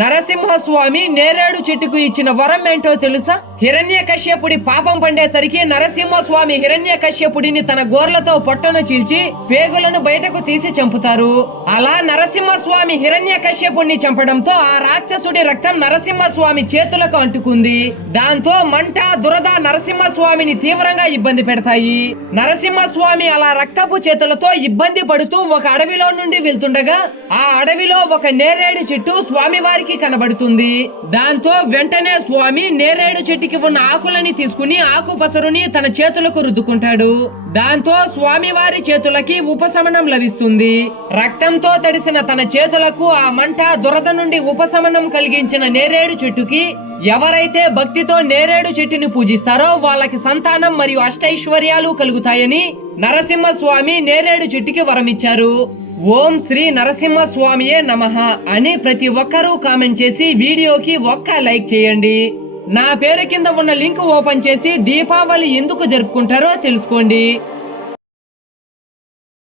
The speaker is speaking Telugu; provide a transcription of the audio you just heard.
నరసింహస్వామి నేరేడు చెట్టుకు ఇచ్చిన వరం ఏంటో తెలుసా? హిరణ్యకశ్యపుడి పాపం పండేసరికి నరసింహస్వామి హిరణ్యకశ్యపుడిని తన గోర్లతో పొట్టను చీల్చి పేగులను బయటకు తీసి చంపుతారు. అలా నరసింహస్వామి హిరణ్యకశ్యపుడిని చంపడంతో ఆ రాక్షసుడి రక్తం నరసింహస్వామి చేతులకు అంటుకుంది. దాంతో మంట దురద నరసింహస్వామిని తీవ్రంగా ఇబ్బంది పెడతాయి. నరసింహస్వామి అలా రక్తపు చేతులతో ఇబ్బంది పడుతూ ఒక అడవిలో నుండి వెళ్తుండగా ఆ అడవిలో ఒక నేరేడు చెట్టు స్వామి వారికి కనబడుతుంది. దాంతో వెంటనే స్వామి నేరేడు చెట్టుకి ఉన్న ఆకులని తీసుకుని ఆకు పసరుని తన చేతులకు రుద్దుకుంటాడు. దాంతో స్వామి వారి చేతులకి ఉపశమనం లభిస్తుంది. రక్తంతో తడిసిన తన చేతులకు ఆ మంట దురద నుండి ఉపశమనం కలిగించిన నేరేడు చెట్టుకి ఎవరైతే భక్తితో నేరేడు చెట్టుని పూజిస్తారో వాళ్ళకి సంతానం మరియు అష్టైశ్వర్యాలు కలుగుతాయని నరసింహస్వామి నేరేడు చెట్టుకి వరమిచ్చారు. ఓం శ్రీ నరసింహస్వామియే నమః అని ప్రతి ఒక్కరూ కామెంట్ చేసి వీడియోకి ఒక్క లైక్ చేయండి. నా పేరు కింద ఉన్న లింక్ ఓపెన్ చేసి దీపావళి ఎందుకు జరుపుకుంటారో తెలుసుకోండి.